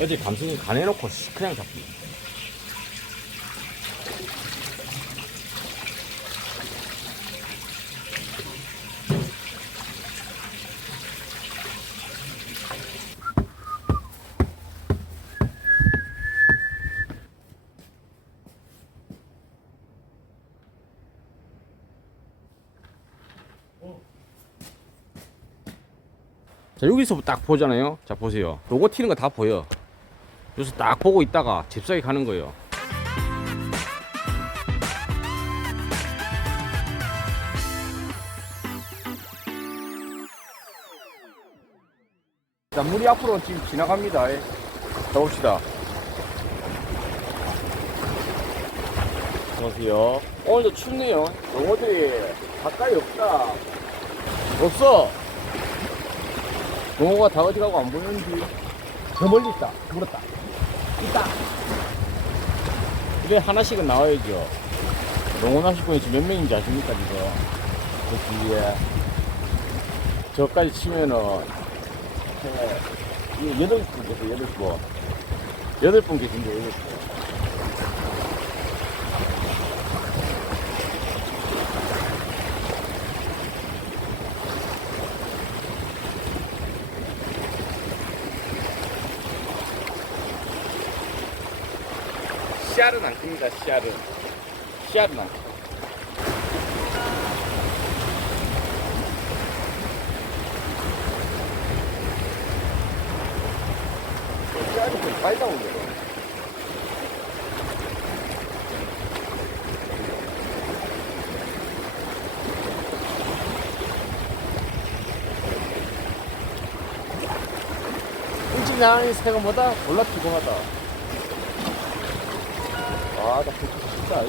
어제 감성이 씨, 그냥 잡기. 자 여기서 딱 보잖아요. 자 보세요. 요거 튀는 거 다 보여 여기서 딱 보고 있다가 잽싸게 가는 거예요. 자 물이 앞으로 지금 지나갑니다. 예. 자 봅시다. 안녕하세요. 오늘도 춥네요. 용어들이 가까이 없다. 없어. 동호가 다 어디 가고 안 보이는지. 저 멀리 있다. 물었다 있다. 그래 하나씩은 나와야죠. 농원하실 분이 지금 몇 명인지 아십니까 지금? 그 뒤에. 저까지 치면은 해- 이 여덟 분 계세요 여덟 분. 여덟 분 계신데 여덟 분 씨알은 안 큽니다 씨알은. 씨알은 안 커. 씨알이 좀 많이 나오네요 일찍 나가는 새거보다 몰라 피곤하다 아, 나 진짜 알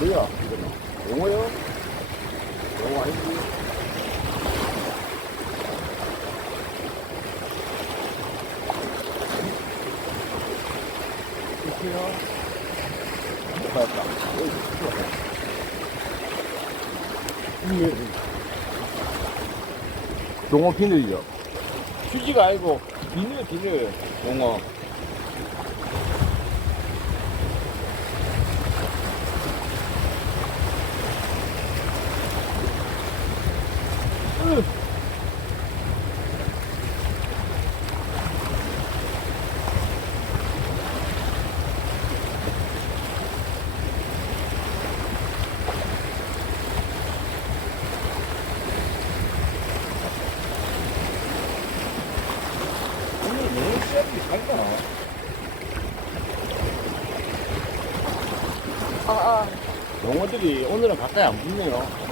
뭐야, 이거는? 용어요? 용어 아니지? 이렇게요. 맞다. 어이, 이게, 용어 비늘이요. 휴지가 아니고, 비늘, 비늘, 용어. 으. 너무 시합이 잘가 아, 아. 용어들이 오늘은 가까이 안 붙네요.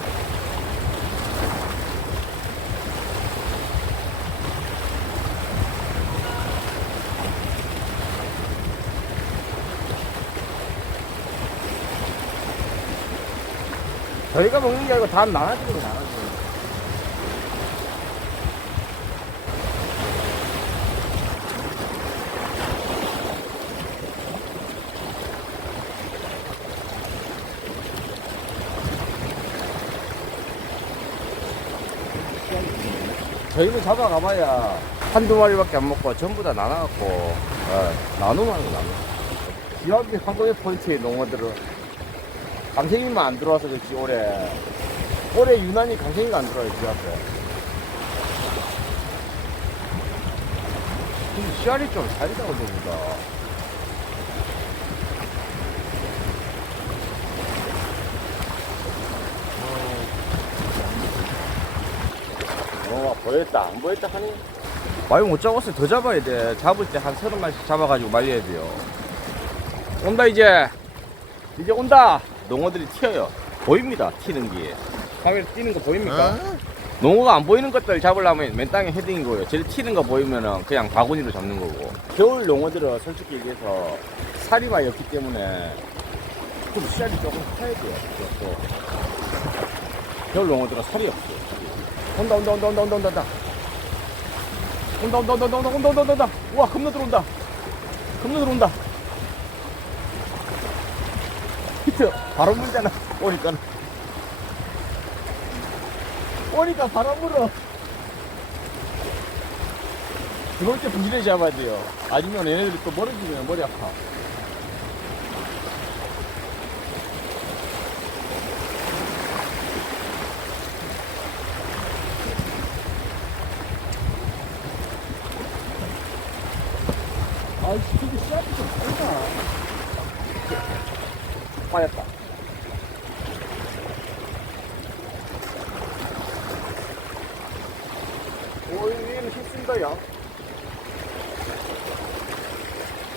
저희가 먹는 게 아니고 다 나눠주고 나눠주고. 저희는 잡아가봐야 한두 마리밖에 안 먹고 전부 다 나눠갖고 어, 나누면 하는 거 나누 기합이 한국의 포인트의 농어들은 강생이만 안 들어와서 그렇지 올해. 올해 유난히 강생이가 안 들어와요 기합에. 근데 씨알이 좀 살이다고 봅니다 어, 보였다, 안 보였다 하니? 많이 못 잡았어요. 더 잡아야 돼. 잡을 때 한 서른 마리씩 잡아가지고 말려야 돼요. 온다, 이제. 이제 온다. 농어들이 튀어요. 보입니다, 튀는 게. 카메라 뛰는 거 보입니까? 농어가 안 보이는 것들 잡으려면 맨 땅에 헤딩인 거예요. 제일 튀는 거 보이면은 그냥 바구니로 잡는 거고. 겨울 농어들은 솔직히 얘기해서 살이 많이 없기 때문에 좀 씨알이 조금 커야 돼요. 또. 겨울 농어들은 살이 없어요. 온다 온다 온다 온다 온다 온다. 온다 온다 온다 온다 온다 온다 온다. 온다 온다 우와 겁나 들어온다. 겁나 들어온다. 히트. 바로 물잖아. 오니까. 오니까 바로 물어. 들어올 때 부지런히 잡아야 돼요. 아니면 얘네들이 또 멀어지면 머리 아파. 아이씨, 근데 씨앗이 좀 다르다. 빠졌다. 오, 얘는 힘쓴다, 야.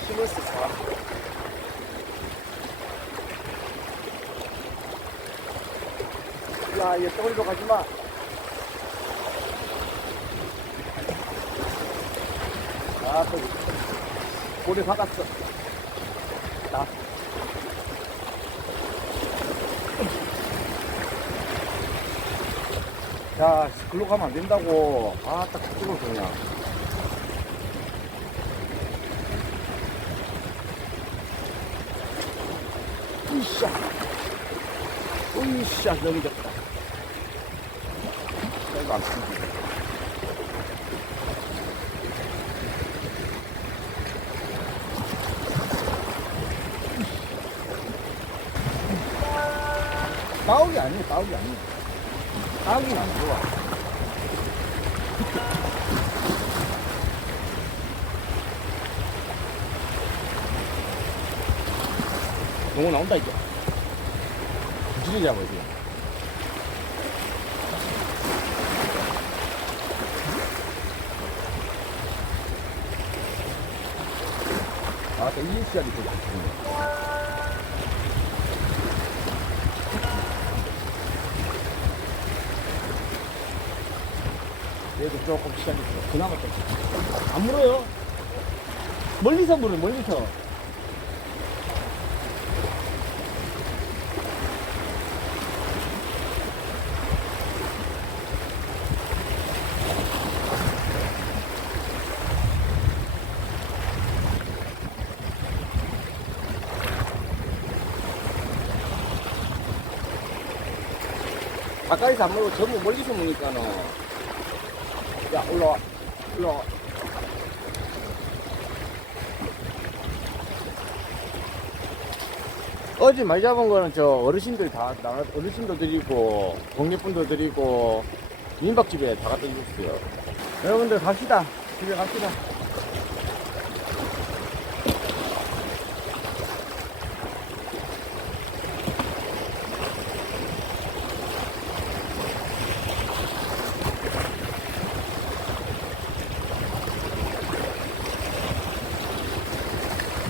힘을 쓰자. 야, 얘 떠올리러 가지 마. 아, 또, 볼에 박았어. 나. 야, 글로 가면 안 된다고. 아, 딱 찍어서 그냥. 으쌰. 으쌰, 여기 졌다. 이거 안 쓰지. 따오기 아니에요, 따오기 아니에요. 따오기는 안 좋아. 농어 나온다, 이제. 부지런히 잡아야 돼. 아, 또 이인시알이 또 좋네. 얘도 조금 시간이 들어. 그나마 좀. 안 물어요. 멀리서 물어, 멀리서. 가까이서 안 물고 전부 멀리서 무니까는. 야, 올라와. 올라와. 어제 많이 잡은 거는 저 어르신들 다, 나 어르신도 드리고, 동네분도 드리고, 민박집에 다 갖다 주셨어요. 여러분들 갑시다. 집에 갑시다.